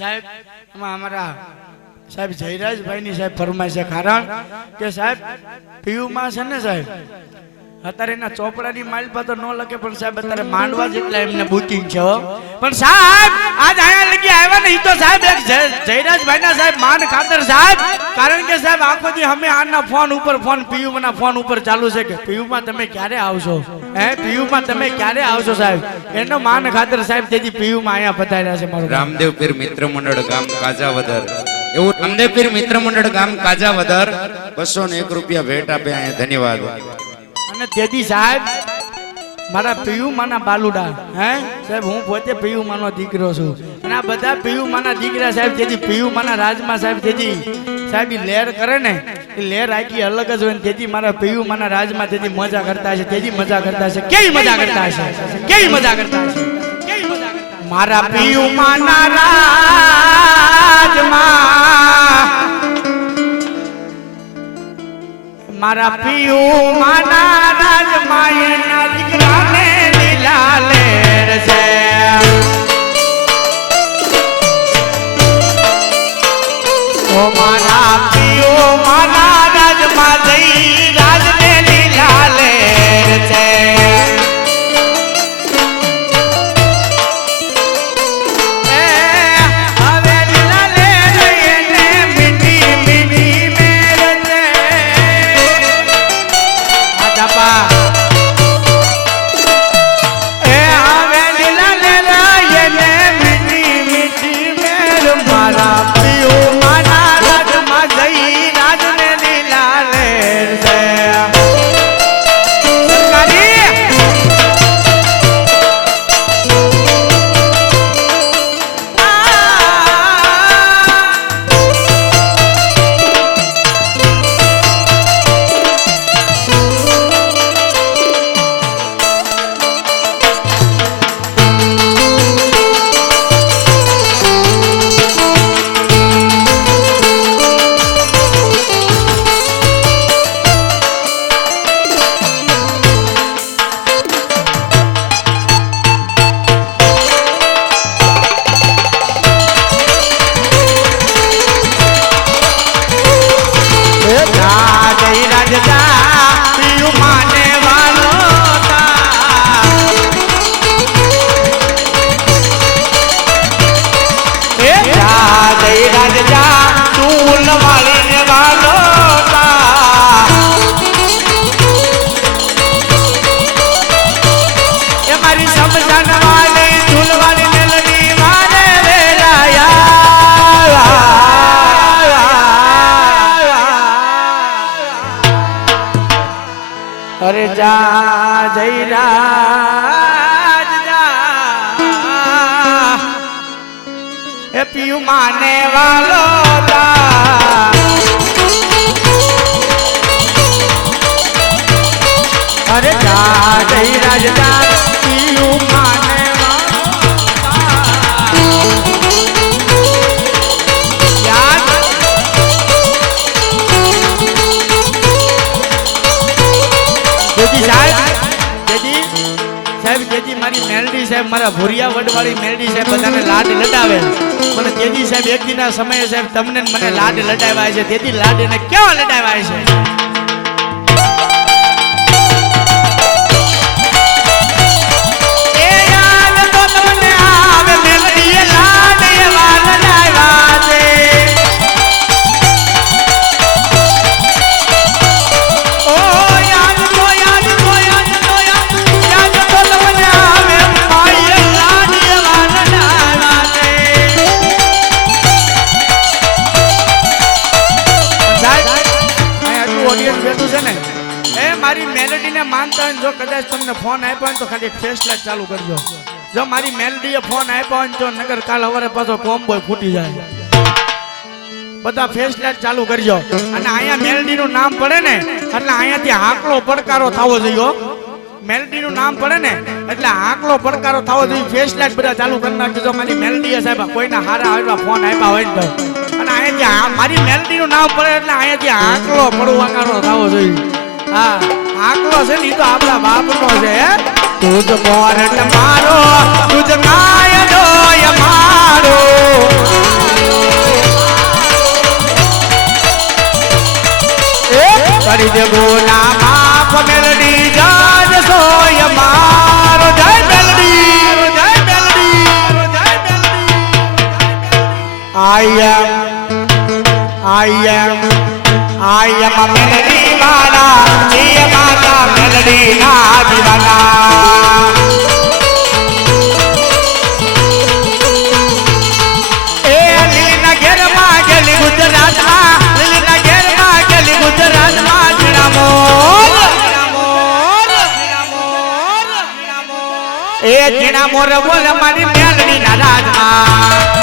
સાહેબ આમાં અમારા સાહેબ જયરાજભાઈ ની સાહેબ ફરમાય છે કારણ કે સાહેબ પીયુમાં છે ને સાહેબ અત્યારે એના ચોપડાની માલપા તો ન લખે પણ સાહેબ અત્યારે માંડવા જેટલા એમને બુકિંગ છે પણ સાહેબ આજ આયા લગી આવ્યા ને ઈ તો સાહેબ એક જયરાજભાઈ ના સાહેબ માન ખાતર સાહેબ કારણ કે સાહેબ આખો દી અમે આના ફોન ઉપર ફોન પીયુના ફોન ઉપર ચાલુ છે કે પીયુમાં તમે ક્યારે આવશો પીયુમાં તમે ક્યારે આવશો સાહેબ એનો માન ખાતર સાહેબ તેથી પીયુમાં અહીંયા પધાર્યા છે મારું રામદેવ પીર મિત્ર મંડળ ગામ કાજાવદર એવું રામદેવ પીર મિત્ર મંડળ ગામ કાજાવદર 201 રૂપિયા ભેટ આપે અહીંયા ધન્યવાદ અને તેથી સાહેબ મારા પીયુમાના બાલુડા સાહેબ હું પોતે પીયુમાનો દીકરો છું અને આ બધા પીયુમાના દીકરા સાહેબ તેથી પીયુમાના રાજમાં સાહેબ તેથી સાહેબ લહેર કરે ને એ લહેર આખી અલગ જ હોય ને તેથી મારા પીયુમાના રાજમાં તેથી મજા કરતા હશે તેથી મજા કરતા હશે કેવી મજા કરતા હશે કેવી મજા કરતા હશે કેવી મજા કરતા મારા પીયુમાના રાજમાં મારા પીયુમાના રાજમાં એના દીકરાને લીલા લહેર છે ઓ મારા પીયુમાના રાજમાં જઈ રાજને લીલા લહેર છે હવે લીલા લહેર એને મીઠી મીઠી મેર છે અરે જા જયરાજ જા એ પીયુ માને વાલો જા અરે જા જયરાજ જા પીયુ માને મારી મેલડી સાહેબ મારા ભુરિયા વડવાળી મેલડી સાહેબ બધાને લાડ લડાવે મને તેજી સાહેબ એક દિના સમયે સાહેબ તમને મને લાડ લડાવ્યા છે તેથી લાડ એને કેવા લડાવ્યા છે મારી મેલેડીને માનતા હોય જો કદાચ તમને ફોન આપ્યો હોય તો ખાલી ફેસ લાઈટ ચાલુ કરજો જો મારી મેલેડીએ ફોન આપ્યો હોય તો નગર કાલ હવારે પાછો કોમ્બોય ફૂટી જાય બધા ફેસ લાઈટ ચાલુ કરજો અને અહીંયા મેલેડીનું નામ પડે ને એટલે અહીંયાથી આંકડો પડકારો થવો જોઈએ મેલેડીનું નામ પડે ને એટલે આંકડો પડકારો થવો જોઈએ ફેસ લાઈટ બધા ચાલુ કરી નાખજો મારી મેલેડીએ સાહેબ કોઈના હારા આવ્યા ફોન આપ્યા હોય તો અને અહીંયાથી મારી મેલેડીનું નામ પડે એટલે અહીંયાથી આંકડો પડવાકારો થવો જોઈએ હા આકલો છે ની તો આપણા બાપનો છે તુજ મોરટ મારો તુજ કાયદો ય મારો એમાં મેલડી વાળા છીએ માતા મેલડી ના દીવાના એ લીલીના ઘેરમાં ગેલી ગુજરાતમાં લીલીના ઘેરમાં ગેલી ગુજરાતમાં જીણામોર એ જીણામોર બોલ મારી મેલડી ના રાજમાં